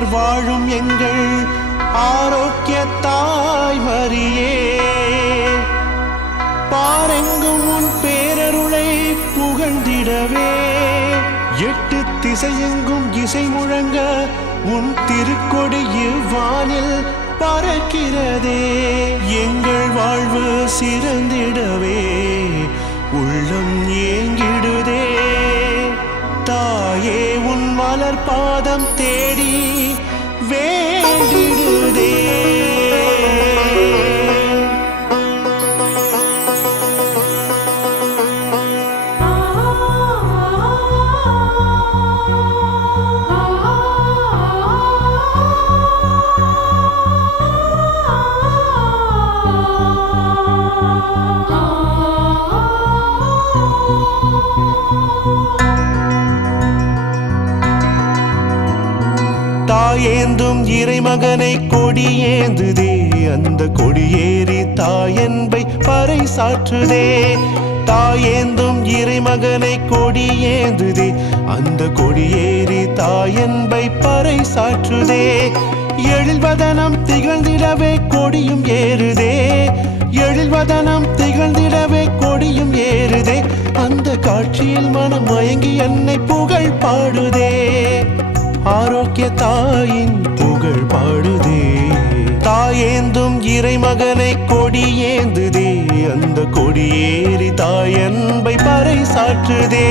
தேவர் வாழும் எங்கள் ஆரோக்கிய தாய் மரியே, பாரெங்கும் உன் பேரருளை புகழ்ந்திடவே, எட்டு திசையெங்கும் இசை முழங்க உன் திருக்கொடி இவ்வானில் பறக்கிறதே. எங்கள் வாழ்வு சிறந்திடவே உள்ளம் ஏங்கிடுதே. தாயே உன் மலர் பாதம் தேடி வேண்டிடுதே. தாயேந்தும் இறைமகனை கொடியேந்துதே, அந்த கொடியேறி தாயன்பை பறைசாற்றுதே. தாயேந்தும் இறைமகனை கொடியேந்துதே, அந்த கொடியேறி தாயன்பை பறைசாற்றுதே. எழில்வதனம் திகழ்ந்திடவே கொடியும் ஏறுதே, எழில்வதனம் திகழ்ந்திடவே கொடியும் ஏறுதே. அந்த காட்சியில் மனம் மயங்கி என்னை புகழ் பாடுதே. ஆரோக்கிய தாயின் புகழ் பாடுதே. தாயேந்தும் இறைமகனை கொடியேந்துதே, அந்த கொடியேறி தாயன்பை பறைசாற்றுதே.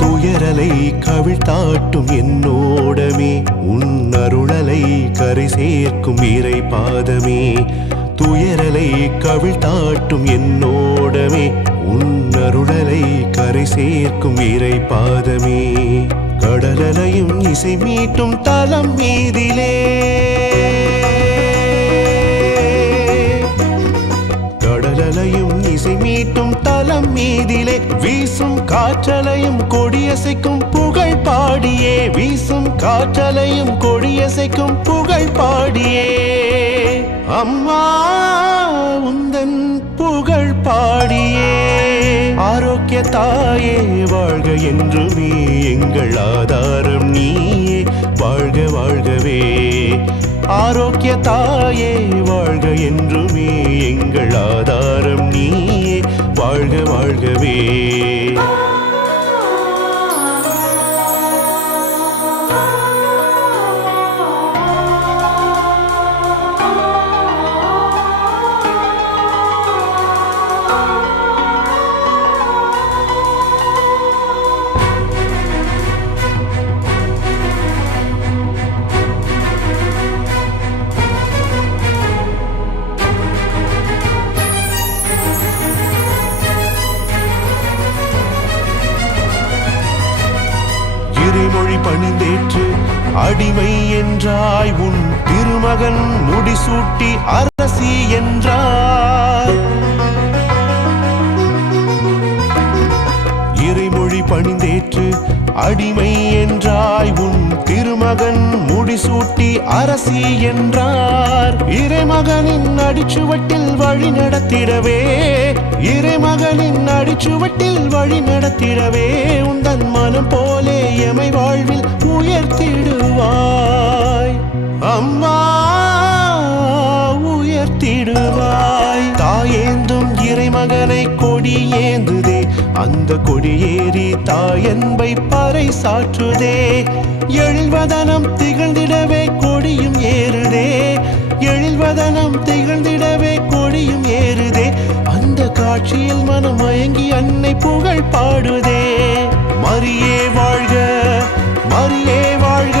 துயரலை கவிழ்த்தாட்டும் என்னோடமே, உன் அருளலை கரை சேர்க்கும் இறை பாதமே. துயரலை கவிழ்த்தாட்டும் என்னோடமே, உன் அருளலை கரை சேர்க்கும் இறை பாதமே. கடலலையும் இசை மீட்டும் தலம் மீதிலே, கடலலையும் இசை மீட்டும் தலம் மீதிலே, வீசும் காற்றலையும் கொடியசைக்கும் புகழ் பாடியே, வீசும் காற்றலையும் கொடியசைக்கும் புகழ் பாடியே. அம்மா உந்தன் புகழ் பாடியே. ஆரோக்கிய தாயே வாழ்க என்றுமே, எங்கள் ஆதாரம் நீயே வாழ்க வாழ்கவே. ஆரோக்கிய தாயே வாழ்க என்றுமே, எங்கள் ஆதாரம் நீயே வாழ்க வாழ்கவே. இறைமொழி பணிந்தேற்று அடிமை என்றாய், உன் திருமகன் முடிசூட்டி அரசி என்றாய். இறைமொழி பணிந்தேற்ு அடிமை என்றாய், உன் திருமகன் முடிசூட்டி அரசி என்றார். இறைமகனின் அடிச்சுவட்டில் வழி நடத்திடவே, இறைமகனின் அடிச்சுவட்டில் வழி நடத்திடவே, உந்தன் மனம் போலே எமை வாழ்வில் உயர்த்திடுவாய். அம்மா உயர்த்திடுவாய். தாயேந்தும் இறைமகனை கொடியேந்துதே, அந்த கொடியேறி தாயன்பை பறைசாற்றுதே. எழில்வதனம் திகழ்ந்திடவே கொடியும் ஏறுதே, எழில்வதனம் திகழ்ந்திடவே கொடியும் ஏறுதே. அந்த காட்சியில் மனம் மயங்கி அன்னை புகழ் பாடுதே. மரியே வாழ்க, மரியே வாழ்க.